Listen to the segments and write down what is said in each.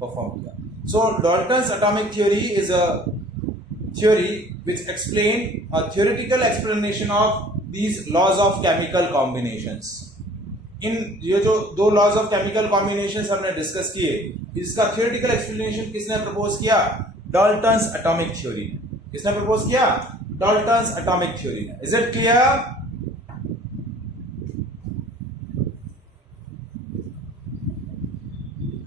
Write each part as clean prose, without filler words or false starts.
Perform किया. So Dalton's atomic theory is a theory which explain a theoretical explanation of these laws of chemical combinations. इन ये जो दो laws of chemical combinations हमने discuss किए, इसका theoretical explanation किसने propose किया? डाल्टन्स एटॉमिक थ्योरी ने. किसने प्रपोज किया? डाल्टन्स एटॉमिक थ्योरी ने. Is it clear?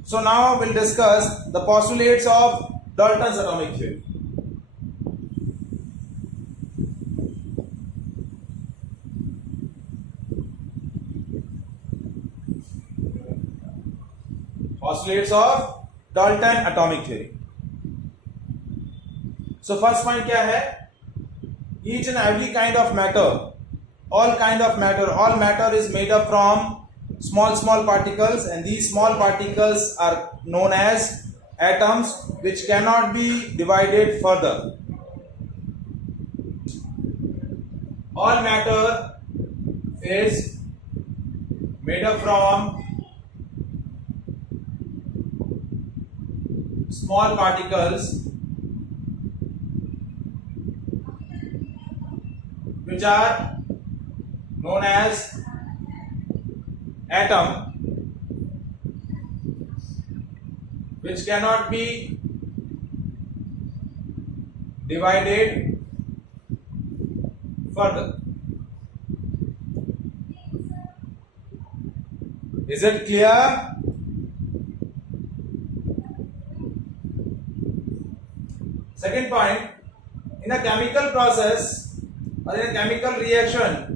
So now we'll discuss the postulates of Dalton's atomic theory. Postulates of Dalton atomic theory. So first point क्या है? Each and every kind of matter, all matter is made up from small particles, and these small particles are known as atoms, which cannot be divided further. All matter is made up from small particles which are known as atom, which cannot be divided further. Is it clear? Second point, in a chemical process or in a chemical reaction,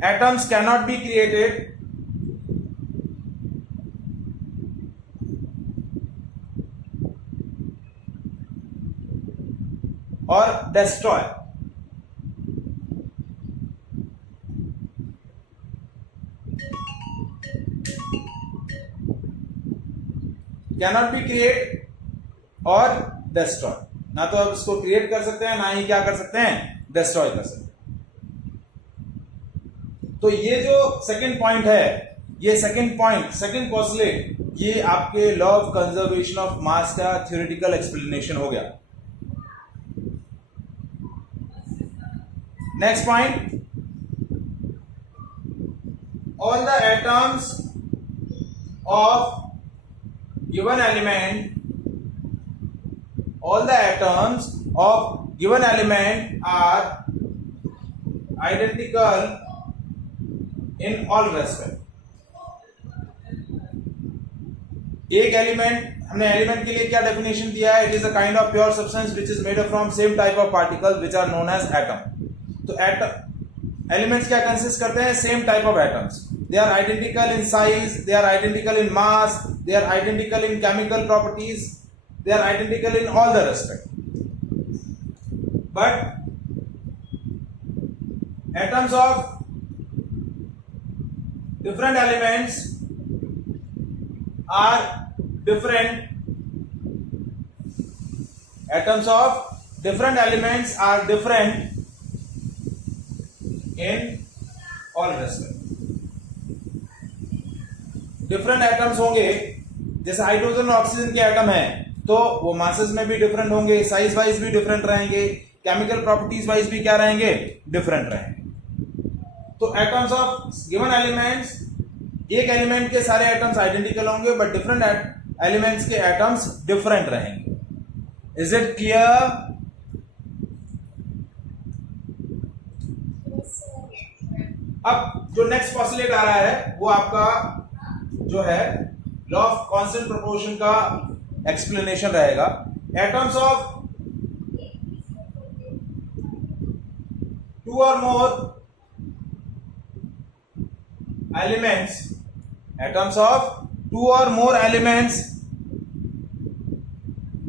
atoms cannot be created or destroy. Cannot be created और destroy. ना तो आप इसको create कर सकते हैं, ना ही क्या कर सकते हैं, डिस्ट्रॉय कर सकते हैं. तो ये जो सेकंड पॉइंट है, ये सेकंड पोस्टुलेट, ये आपके law of conservation of mass का थ्योरेटिकल एक्सप्लेनेशन हो गया. Next point, all the atoms of given element, all the atoms of given element are identical in all respect. एक एलिमेंट, हमने element के लिए क्या डेफिनेशन दिया है? It is a kind of pure substance which is made up from same type of particles which are known as atom. तो atom elements क्या consist करते हैं? Same type of atoms. They are identical in size, they are identical in mass, they are identical in chemical properties, they are identical in all the respect. But atoms of different elements are different. Atoms of different elements are different in all respect. Different atoms होंगे, जैसे hydrogen और oxygen के atom हैं, तो वो masses में भी different होंगे, साइज वाइज भी डिफरेंट रहेंगे, केमिकल प्रॉपर्टीज वाइज भी क्या रहेंगे? डिफरेंट रहेंगे. तो एटम्स ऑफ गिवन एलिमेंट्स, एक एलिमेंट के सारे एटम्स आइडेंटिकल होंगे, बट डिफरेंट एलिमेंट्स के एटम्स डिफरेंट रहेंगे. Is it clear? अब जो नेक्स्ट पोस्टुलेट आ रहा है वो आपका जो है लॉ ऑफ कांस्टेंट प्रोपोर्शन का एक्सप्लेनेशन रहेगा. एटम्स ऑफ टू और more elements, atoms of two or more elements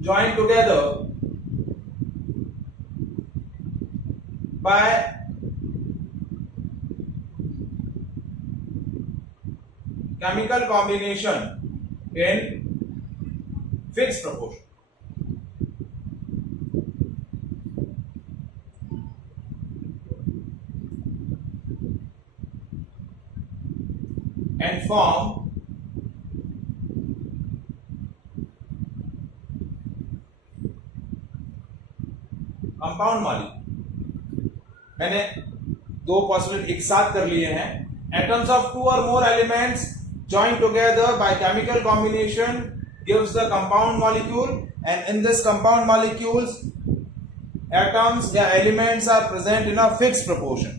joined together by chemical combination in fixed proportion. And form compound molecule, मैंने दो पॉसिबिलिटी एक साथ कर लिए हैं. Atoms of two or more elements joined together by chemical combination gives the compound molecule, and in this compound molecules atoms या elements are present in a fixed proportion.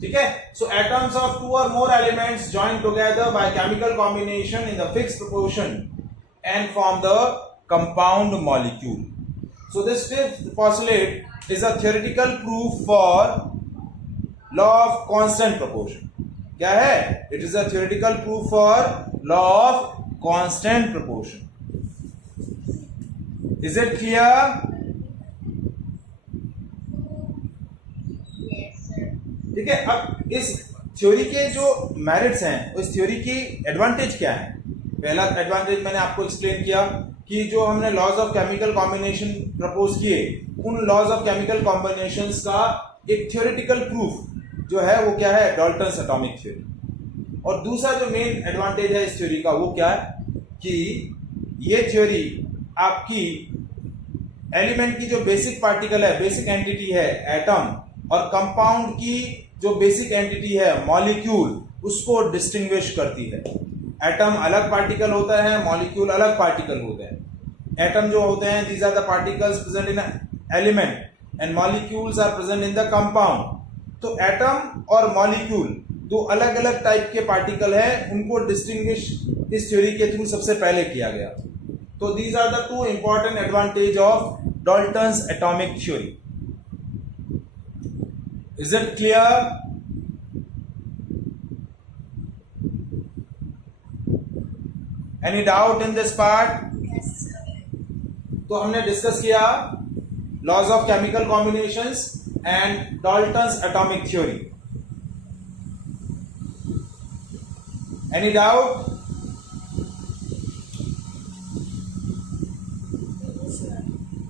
ठीक है. So atoms of two or more elements joined together by chemical combination in the fixed proportion and form the compound molecule. So this fifth postulate is a theoretical proof for law of constant proportion. क्या है? It is a theoretical proof for law of constant proportion. Is it clear? ठीक है. अब इस theory के जो merits हैं, उस थ्योरी की एडवांटेज क्या है? पहला एडवांटेज मैंने आपको एक्सप्लेन किया कि जो हमने laws of chemical combination propose किए, उन लॉज ऑफ केमिकल कॉम्बिनेशंस का एक थ्योरेटिकल प्रूफ जो है वो क्या है? Dalton's atomic theory. और दूसरा जो मेन एडवांटेज है इस थ्योरी का वो क्या है कि ये थ्योरी आपकी एलिमेंट की जो बेसिक पार्टिकल है, बेसिक एंटिटी है एटम, और कंपाउंड की जो बेसिक एंटिटी है मॉलिक्यूल, उसको डिस्टिंग्विश करती है. एटम अलग पार्टिकल होता है, मॉलिक्यूल अलग पार्टिकल होते हैं. एटम जो होते हैं, these are the particles present in an element and molecules are present in the compound. तो एटम और मॉलिक्यूल दो अलग अलग टाइप के पार्टिकल हैं, उनको डिस्टिंग्विश इस थ्योरी के थ्रू सबसे पहले किया गया. तो these are the two important advantage of Dalton's atomic theory. Is it clear? Any doubt in this part? तो हमने डिस्कस किया laws of chemical combinations and Dalton's atomic theory. Any doubt?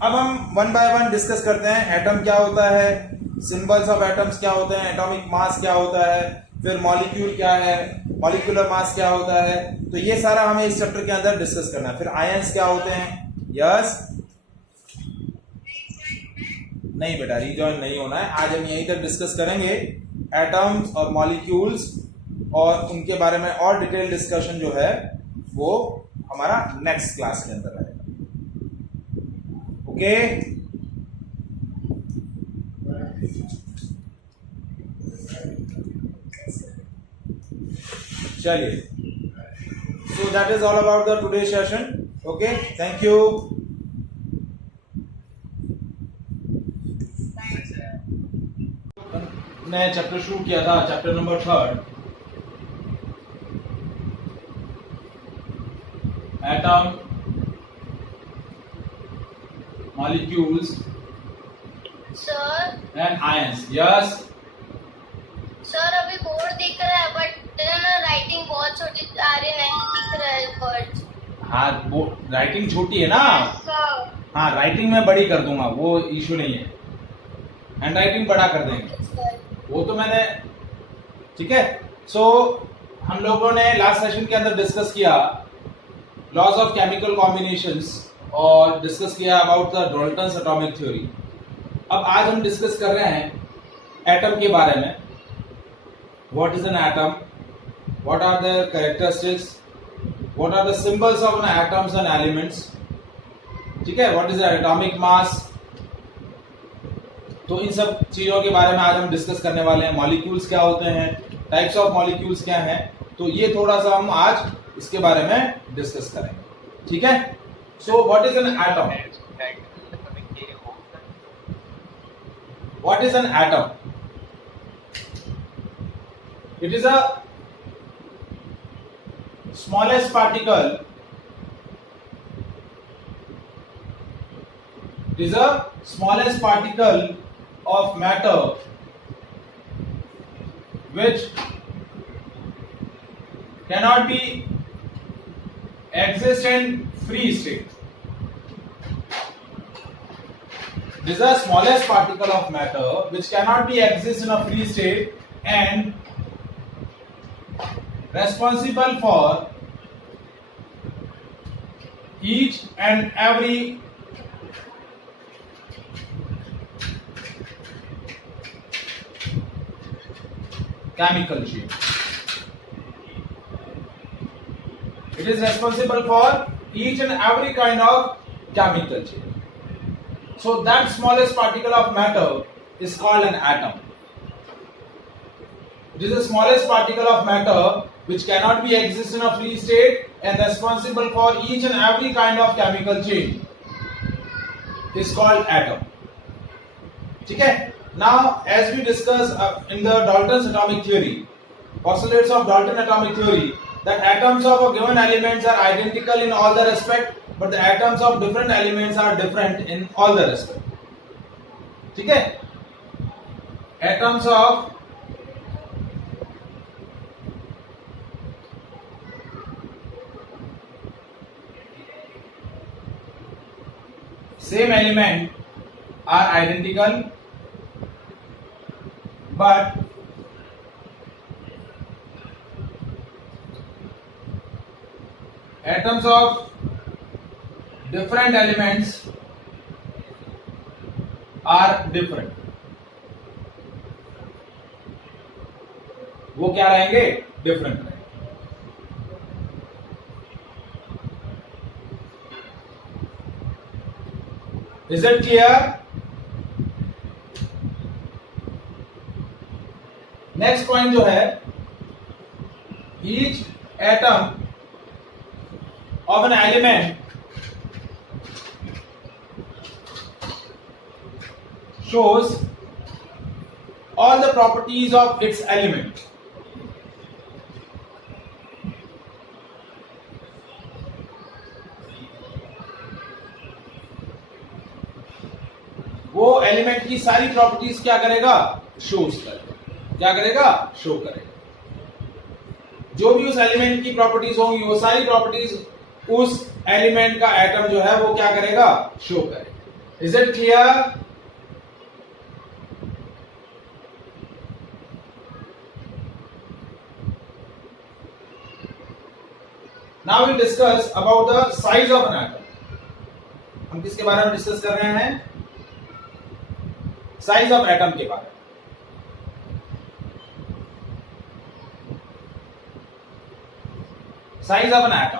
अब हम वन बाय वन डिस्कस करते हैं. Atom क्या होता है, सिंबल्स ऑफ एटम्स क्या होते हैं, एटॉमिक मास क्या होता है, फिर मॉलिक्यूल क्या है, मॉलिक्यूलर मास क्या होता है. तो ये सारा हमें इस चैप्टर के अंदर डिस्कस करना है. फिर आयंस क्या होते हैं. यस नहीं बेटा, रिजॉइन नहीं होना है. आज हम यहीं तक डिस्कस करेंगे एटम्स और मॉलिक्यूल्स, और उनके बारे में और डिटेल डिस्कशन जो है वो हमारा नेक्स्ट क्लास के अंदर रहेगा. ओके. चलिए. So that is all about the today's session. Okay, thank you. मैं चैप्टर शुरू किया था, chapter number 3, atom, molecules sir and ions. Yes sir, अभी बोर्ड दिख रहा है बट राइटिंग बहुत छोटी आ रही है, नहीं दिख रहा है वर्ड्स. हाँ, वो राइटिंग छोटी है ना. सर हाँ, राइटिंग मैं बड़ी कर दूंगा, वो इशू नहीं है. हैंड राइटिंग बड़ा कर देंगे, वो तो मैंने. ठीक है. सो हम लोगों ने लास्ट सेशन के अंदर डिस्कस किया लॉज ऑफ केमिकल कॉम्बिनेशंस और डिस्कस किया about the Dalton's atomic theory. अब आज हम डिस्कस कर रहे हैं एटम के बारे में. What is an atom, what are the characteristics, what are the symbols of an atoms and elements. ठीक है. What is the atomic mass. तो इन सब चीजों के बारे में आज हम डिस्कस करने वाले हैं. मॉलिक्यूल्स क्या होते हैं, टाइप्स ऑफ मॉलिक्यूल्स क्या हैं, तो ये थोड़ा सा हम आज इसके बारे में डिस्कस करेंगे. ठीक है. So what is an atom. What is an atom. It is a smallest particle. It is a smallest particle of matter which cannot be exist in free state. It is a smallest particle of matter which cannot be exist in a free state and responsible for each and every chemical chain. It is responsible for each and every kind of chemical chain. So that smallest particle of matter is called an atom. It is the smallest particle of matter which cannot be exist in a free state and responsible for each and every kind of chemical chain is called atom. Okay? Now, as we discussed in the Dalton's atomic theory, postulates of Dalton atomic theory, that atoms of a given elements are identical in all the respect, but the atoms of different elements are different in all the respect. Okay? Atoms of same element are identical, but atoms of different elements are different. वो क्या रहेंगे? Different रहेंगे. Is it clear? Next point जो है, each atom of an element shows all the properties of its element. वो element की सारी properties क्या करेगा? शोज करेगा. क्या करेगा? शो करेगा. जो भी उस एलिमेंट की प्रॉपर्टीज होंगी वो सारी प्रॉपर्टीज उस एलिमेंट का एटम जो है वो क्या करेगा? शो करेगा. Is it clear? Now we discuss about the size of an atom. हम किसके बारे में डिस्कस कर रहे हैं? साइज ऑफ एटम के बारे में. Size of an atom.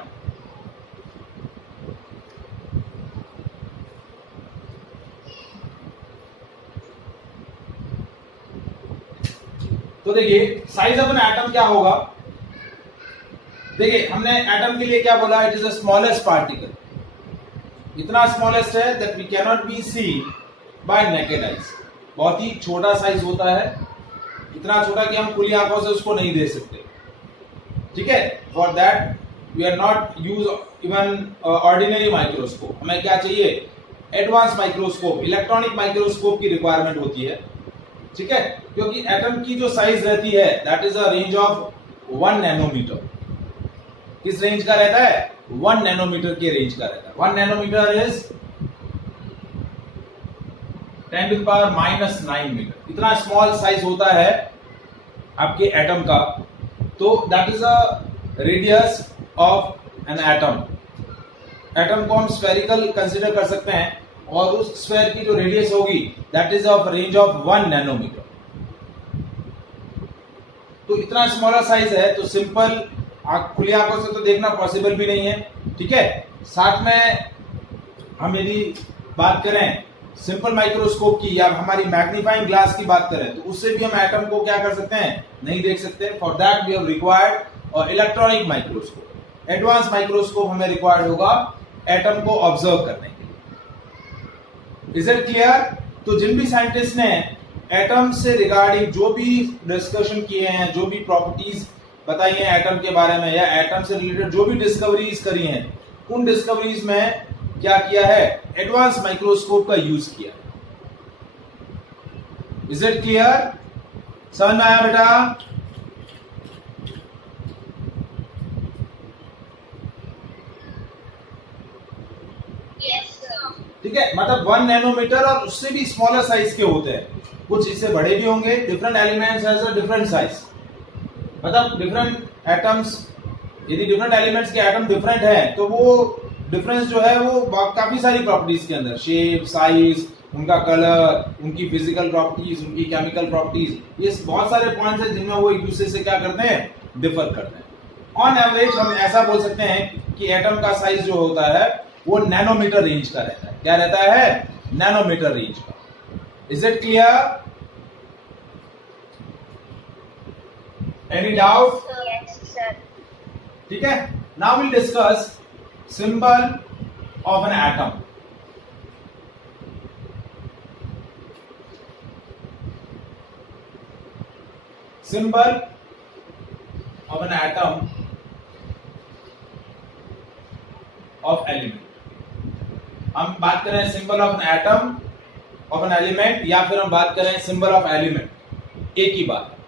तो देखिए साइज ऑफ एन एटम क्या होगा. देखिए हमने एटम के लिए क्या बोला? It is the smallest particle. इतना स्मॉलेस्ट है that we can not be see by naked eyes. बहुत ही छोटा साइज होता है. इतना छोटा कि हम खुली आंखों से उसको नहीं देख सकते. ठीक है. For that we are not use even ordinary microscope. हमें क्या चाहिए? एडवांस माइक्रोस्कोप, इलेक्ट्रॉनिक माइक्रोस्कोप की रिक्वायरमेंट होती है. ठीक है. क्योंकि एटम की जो साइज रहती है that is a range of 1 nanometer. किस रेंज का रहता है? 1 नैनोमीटर के रेंज का रहता है. 1 नैनोमीटर इज 10⁻⁹ मीटर. इतना स्मॉल साइज होता है आपके एटम का. तो that is a radius of an atom. Atom को हम स्फेरिकल कंसीडर कर सकते हैं और उस स्फेयर की जो रेडियस होगी that is of range of 1 nanometer. तो इतना स्मॉलर साइज है तो सिंपल खुली आंखों से तो देखना पॉसिबल भी नहीं है. ठीक है. साथ में हम यदि बात करें सिंपल माइक्रोस्कोप की या हमारी मैग्नीफाइंग ग्लास की बात करें तो उससे भी हम एटम को क्या कर सकते हैं? नहीं देख सकते. For that we have required electronic microscope. Advance microscope हमें रिक्वायर्ड होगा एटम को ऑब्जर्व करने के लिए. Is it clear? तो जिन भी साइंटिस्ट ने एटम से रिगार्डिंग जो भी डिस्कशन किए हैं, जो भी प्रॉपर्टीज बताई हैं एटम के बारे में या एटम से रिलेटेड जो भी डिस्कवरीज करी हैं, उन डिस्कवरीज में क्या किया है? एडवांस माइक्रोस्कोप का यूज किया. Is it clear? समझ में आया बेटा? ठीक है. मतलब 1 नैनोमीटर और उससे भी स्मॉलर साइज के होते हैं. कुछ इससे बड़े भी होंगे. Different elements has a different size. मतलब डिफरेंट एटम्स, यदि डिफरेंट एलिमेंट्स के एटम डिफरेंट है तो वो डिफरेंस जो है वो काफी सारी प्रॉपर्टीज के अंदर, शेप, साइज, उनका कलर, उनकी फिजिकल प्रॉपर्टीज, उनकी केमिकल प्रॉपर्टीज, ये बहुत सारे पॉइंट्स हैं जिनमें वो एक दूसरे से क्या करते हैं, डिफर करते हैं। ऑन एवरेज हम ऐसा बोल सकते हैं कि एटम का साइज जो होता है वो नैनोमीटर रेंज का रहता है। क्या रहता है? नैनोमीटर रेंज का। Is it clear? Any doubt? Yes, sir. ठीक है, now will discuss symbol of an atom. Symbol of an atom of element. हम बात करें symbol of an atom of an element, या फिर हम बात करें सिंबल ऑफ एलिमेंट, एक ही बात है।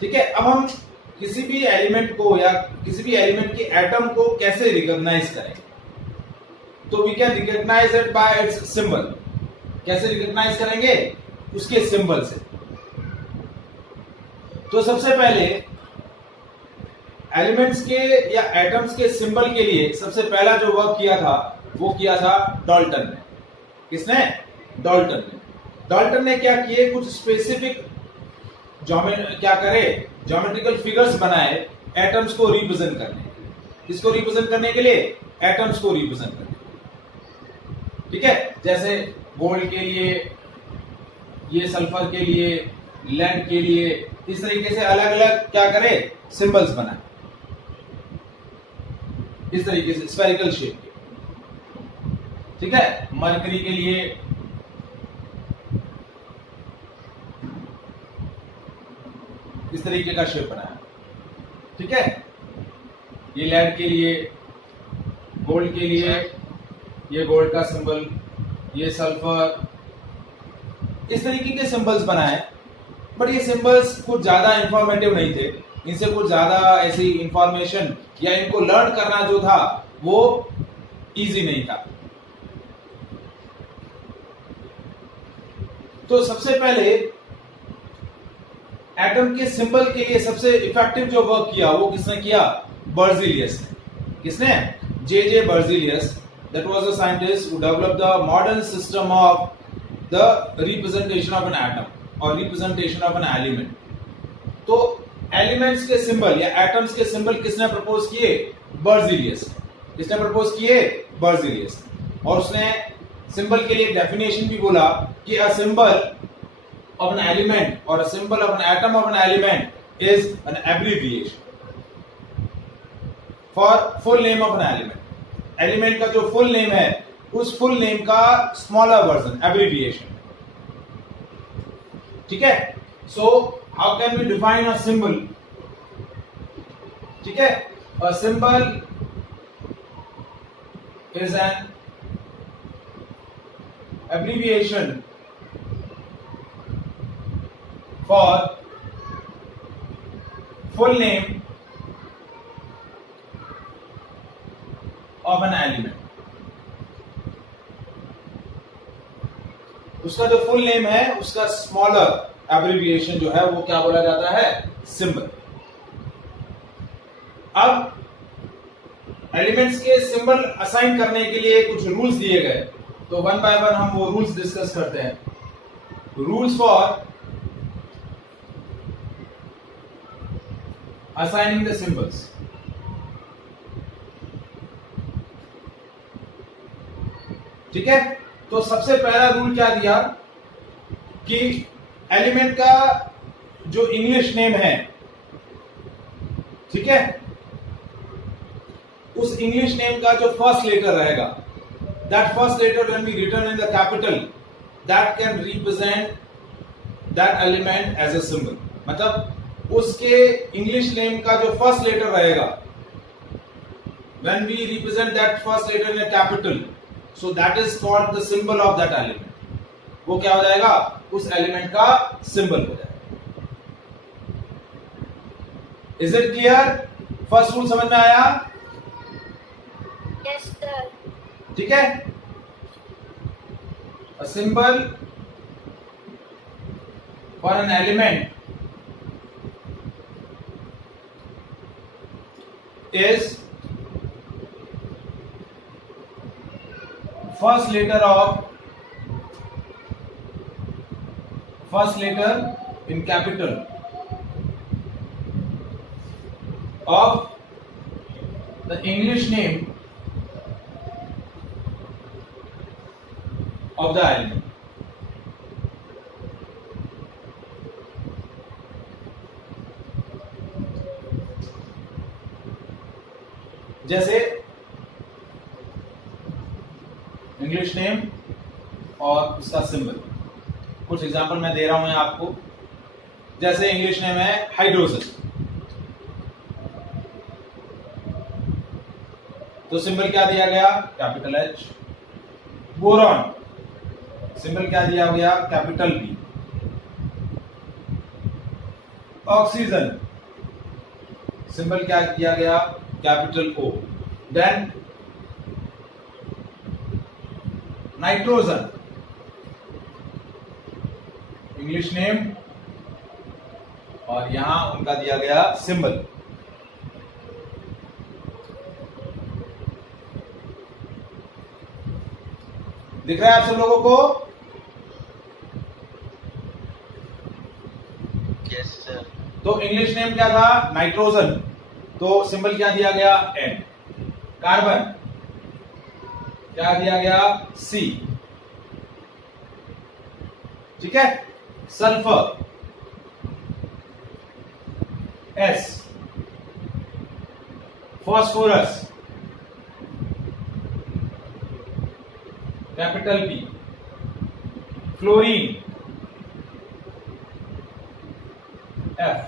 ठीक है, अब हम किसी भी एलिमेंट को या किसी भी एलिमेंट के एटम को कैसे रिकॉग्नाइज करेंगे? तो we can recognise it by its symbol. कैसे रिकॉग्नाइज करेंगे? उसके सिंबल से। तो सबसे पहले एलिमेंट्स के या एटम्स के सिंबल के लिए सबसे पहला जो वर्क किया था वो किया था डाल्टन ने। किसने? डाल्टन ने। डाल्टन ने क्या किए? कुछ स्पेसिफिक क्या करे, ज्योमेट्रिकल फिगर्स बनाए एटम्स को रिप्रेजेंट करने। किसको रिप्रेजेंट करने के लिए? एटम्स को रिप्रेजेंट करने के लिए। ठीक है, जैसे गोल्ड के लिए, ये सल्फर के लिए, लेड के लिए, इस तरीके से अलग अलग क्या करे, सिंबल्स बनाए इस तरीके से स्फेरिकल शेप के। ठीक है, मरकरी के लिए इस तरीके का शेप बनाया। ठीक है, ये लेड के लिए, गोल्ड के लिए ये गोल्ड का सिंबल, ये सल्फर, इस तरीके के सिंबल्स बनाए। बट ये सिंबल्स कुछ ज्यादा इंफॉर्मेटिव नहीं थे, इनसे कुछ ज्यादा ऐसी इंफॉर्मेशन या इनको लर्न करना जो था वो इजी नहीं था। तो सबसे पहले एटम के सिंबल के लिए सबसे इफेक्टिव जो वर्क किया वो किसने किया? बर्जिलियस ने। किसने? J Berzelius. That was a scientist who developed the modern system of the representation of an atom और रिप्रेजेंटेशन ऑफ एन एलिमेंट। तो एलिमेंट्स के सिंबल या एटम्स के सिंबल किसने प्रपोज किए? बर्जिलियस। किसने प्रपोज किए? बर्जिलियस। और उसने सिंबल के लिए एक डेफिनेशन भी बोला कि a symbol of an element or a symbol of an atom of an element is an abbreviation for full name of an element. Element का जो full name है उस full name का smaller version, abbreviation. ठीक है, so how can we define a symbol? ठीक है, a symbol is an abbreviation for full name of an element. उसका जो फुल नेम है उसका स्मॉलर एब्रिविएशन जो है वो क्या बोला जाता है? सिंबल। अब एलिमेंट्स के सिंबल असाइन करने के लिए कुछ रूल्स दिए गए, तो वन बाय वन हम वो रूल्स डिस्कस करते हैं। Rules for assigning the symbols. ठीक है, तो सबसे पहला रूल क्या दिया कि एलिमेंट का जो इंग्लिश नेम है, ठीक है, उस इंग्लिश नेम का जो फर्स्ट लेटर रहेगा, that first letter when we written in the capital that can represent that element as a symbol. मतलब उसके इंग्लिश नेम का जो फर्स्ट लेटर रहेगा, when we represent that first letter in a capital, so that is called the symbol of that element. वो क्या हो जाएगा? उस एलिमेंट का सिंबल हो जाएगा। Is it clear? First rule समझ में आया? Yes, sir. ठीक है, a symbol for an element is first letter in capital of the English name of the element. जैसे इंग्लिश नेम और उसका सिंबल, कुछ एग्जांपल मैं दे रहा हूं यहाँ आपको। जैसे इंग्लिश नेम है हाइड्रोजन, तो सिंबल क्या दिया गया? Capital H. बोरॉन, सिंबल क्या दिया गया? Capital B. ऑक्सीजन, सिंबल क्या दिया गया? कैपिटल ओ। देन नाइट्रोजन, इंग्लिश नेम और यहां उनका दिया गया सिंबल। दिख रहा है आप सब लोगों को? Yes sir. तो इंग्लिश नेम क्या था? नाइट्रोजन, तो सिंबल क्या दिया गया? एन। कार्बन क्या दिया गया? सी। ठीक है। Sulphur S. Phosphorus capital P. Fluorine F.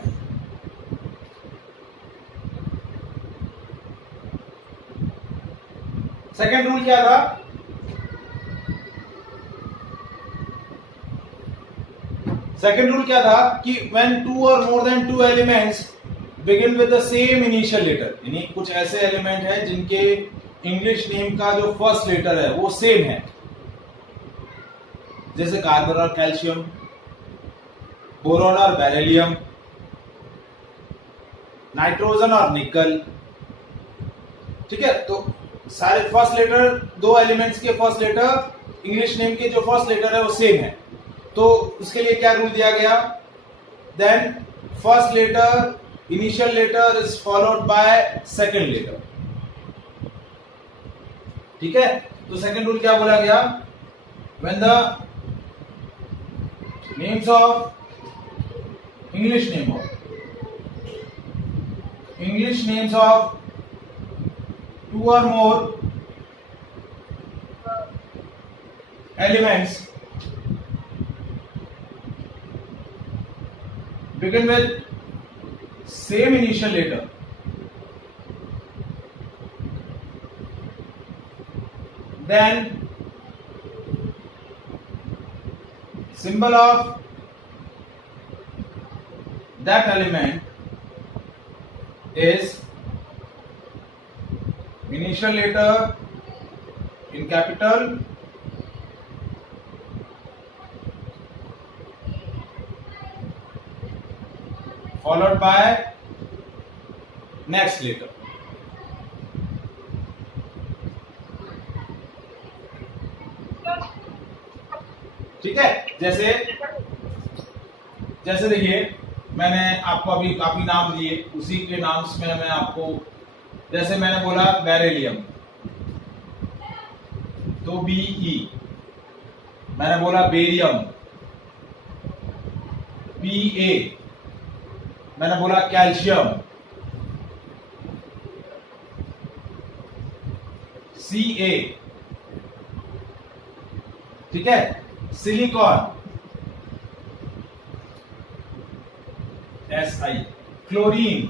Second rule क्या था? सेकेंड रूल क्या था कि when two or more than two elements begin with the same initial letter, यानी कुछ ऐसे एलिमेंट हैं जिनके इंग्लिश नेम का जो फर्स्ट लेटर है वो सेम है, जैसे कार्बन और कैल्शियम, बोरॉन और बेरिलियम, नाइट्रोजन और निकल। ठीक है, तो सारे फर्स्ट लेटर, दो एलिमेंट्स के फर्स्ट लेटर इंग्लिश नेम के जो फर्स्ट लेटर है वो सेम है, तो उसके लिए क्या रूल दिया गया? Then first letter, initial letter is followed by second letter. ठीक है, तो सेकेंड रूल क्या बोला गया? When the names of English names of two or more elements begin with same initial letter, then symbol of that element is initial letter in capital followed by next letter. ठीक है, जैसे देखिए मैंने आपको अभी काफी नाम दिए, उसी के नाम में मैं आपको, जैसे मैंने बोला बेरिलियम तो बीई, मैंने बोला बेरियम बीए, मैंने बोला कैल्शियम सीए। ठीक है, silicon SI, chlorine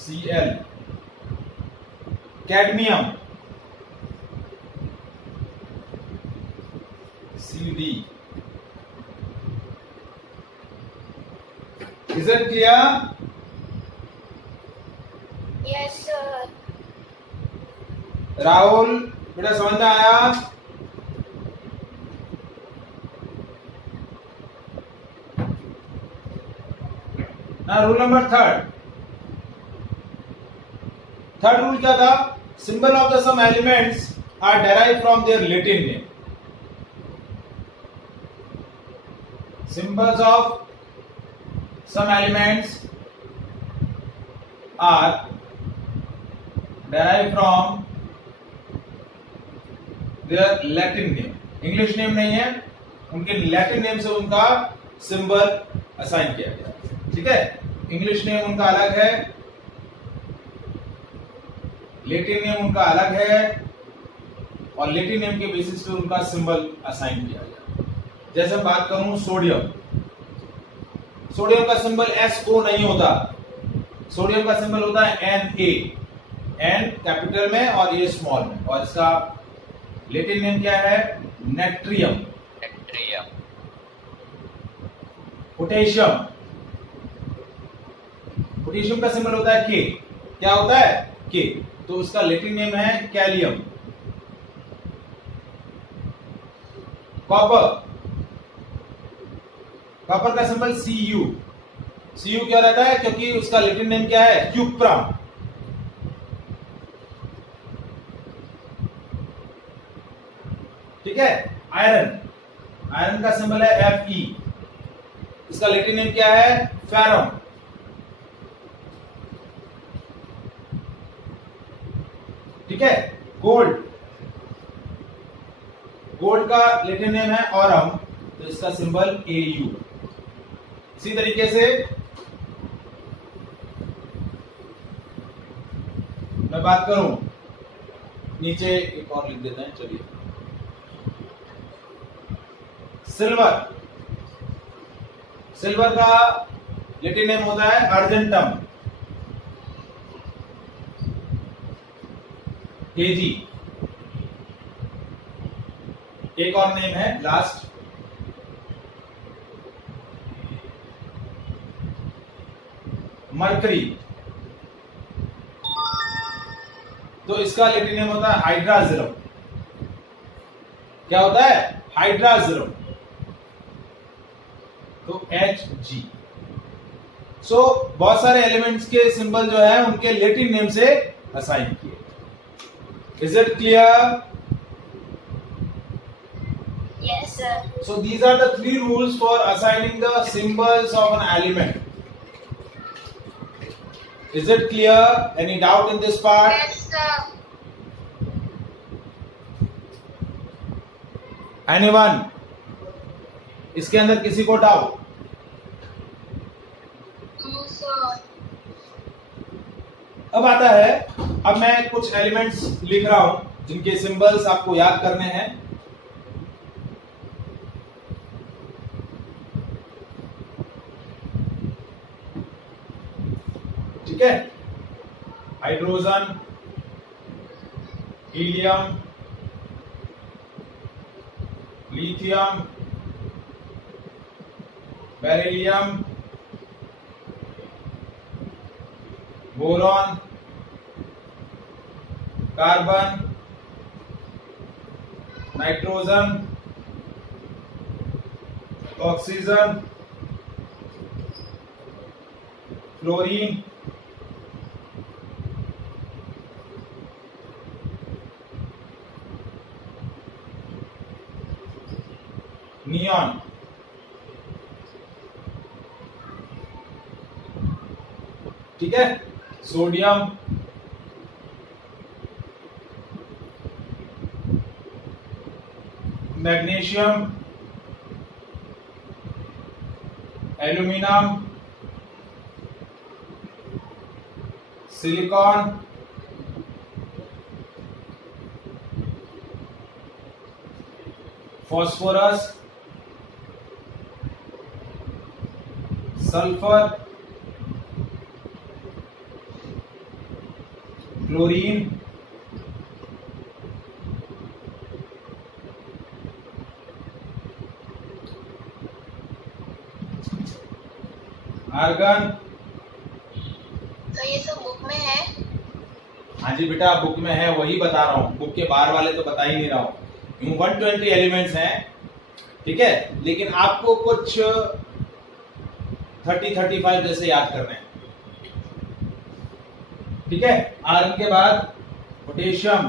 Cl, cadmium Cd। Is it clear? Yes sir. Rahul बेटा समझ में आया? ना रूल नंबर थर्ड रूल क्या था? Symbol of the some elements are derived from their Latin name. Symbols of some elements are derived from their Latin name. English name नहीं है, उनके Latin name से उनका सिंबल असाइन किया गया. ठीक है, इंग्लिश नेम उनका अलग है, लेटिन नेम उनका अलग है, और लेटिन नेम के बेसिस पे उनका सिंबल असाइन किया गया. जैसे मैं बात करूं सोडियम, सोडियम का सिंबल SO नहीं होता, सोडियम का सिंबल होता है Na, N कैपिटल में और A स्मॉल में, और इसका लेटिन नेम क्या है? नेट्रियम. पोटेशियम, पोटेशियम का सिंबल होता है K. क्या होता है? K. तो उसका लेटिन नेम है कैलियम. कॉपर, कॉपर का सिंबल Cu. Cu क्या रहता है? क्योंकि उसका लेटिन नेम क्या है? क्यूप्रम. ठीक है. आयरन, आयरन का सिंबल है Fe. इसका लेटिन नेम क्या है? फेरम. ठीक है. गोल्ड, गोल्ड का लेटिन नेम है ऑरम, तो इसका सिंबल Au. इसी तरीके से मैं बात करूं, नीचे एक और लिख देते हैं. चलिए, सिल्वर, सिल्वर का लेटिन नेम होता है अर्जेंटम. Ag. एक और नेम है लास्ट, मर्करी. तो इसका लेटिन नेम होता है हाइड्राजिरम. क्या होता है? हाइड्राजिरम. तो Hg. सो बहुत सारे एलिमेंट्स के सिंबल जो है उनके लेटिन नेम से असाइन किए. Is it clear? Yes, sir. So these are the three rules for assigning the symbols of an element. Is it clear? Any doubt in this part? Yes, sir. Anyone? इसके अंदर किसी को doubt? No, sir. अब आता है, अब मैं कुछ एलिमेंट्स लिख रहा हूं जिनके सिंबल्स आपको याद करने हैं. ठीक है. Hydrogen, helium, lithium, beryllium, boron, carbon, nitrogen, oxygen, fluorine, neon. ठीक है. Sodium, magnesium, aluminium, silicon, phosphorus, sulphur, chlorine, argon. तो ये सब बुक में है? हाँ जी बेटा, बुक में है, वही बता रहा हूँ. बुक के बाहर वाले तो बता ही नहीं रहा हूँ. 120 एलिमेंट्स हैं. ठीक है. लेकिन आपको कुछ 30-35 जैसे याद करने हैं. ठीक है. आयरन के बाद पोटेशियम,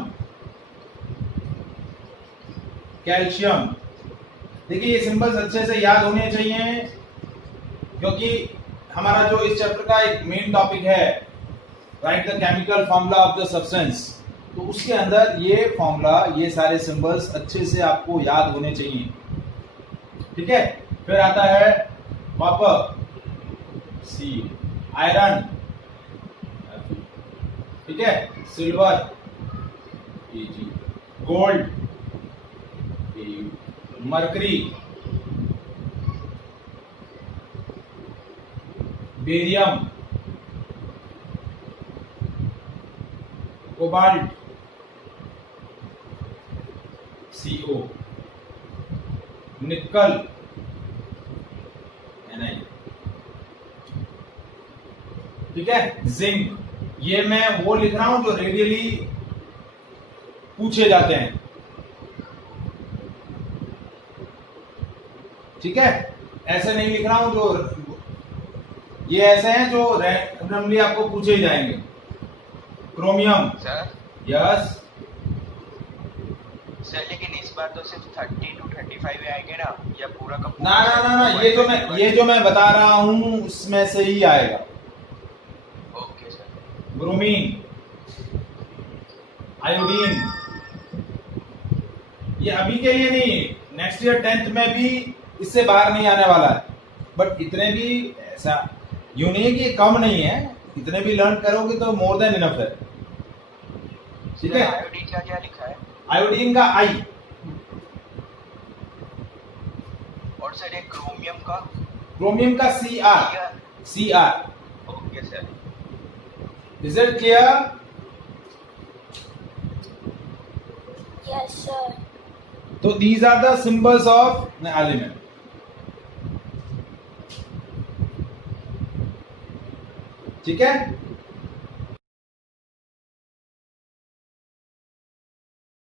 कैल्शियम। देखिए ये सिंबल्स अच्छे से याद होने चाहिए, क्योंकि हमारा जो इस चैप्टर का एक मेन टॉपिक है, right the chemical formula of the substance, तो उसके अंदर ये फॉर्मूला, ये सारे सिंबल्स अच्छे से आपको याद होने चाहिए। ठीक है, फिर आता है कॉपर, सी, आयरन, ठीक है, silver, Ag, gold, Au, mercury, barium, cobalt, CO, निकल, Na, ठीक है, जिंक। ये मैं वो लिख रहा हूं जो रेडियली पूछे जाते हैं, ठीक है, ऐसे नहीं लिख रहा हूं जो ये ऐसे हैं जो रैंडमली आपको पूछे ही जाएंगे। क्रोमियम, सर यस सर, लेकिन इस बार तो सिर्फ 30 to 35 आएंगे ना, या पूरा का ना ना ना ना, ये जो मैं बता रहा हूं उसमें से ही आएगा। Okay sir. ब्रोमीन, आयोडीन, ये अभी के लिए नहीं, नेक्स्ट ईयर 10th में भी इससे बाहर नहीं आने वाला है, बट इतने भी ऐसा यूं नहीं है कि कम नहीं है, इतने भी लर्न करोगे तो मोर देन इनफ है। ठीक है, आयोडीन का क्या लिखा है? आयोडीन का आई, और सर ये क्रोमियम का? क्रोमियम का CR। Okay sir. Is it clear? Yes, sir. तो these are the symbols of an element. ठीक है,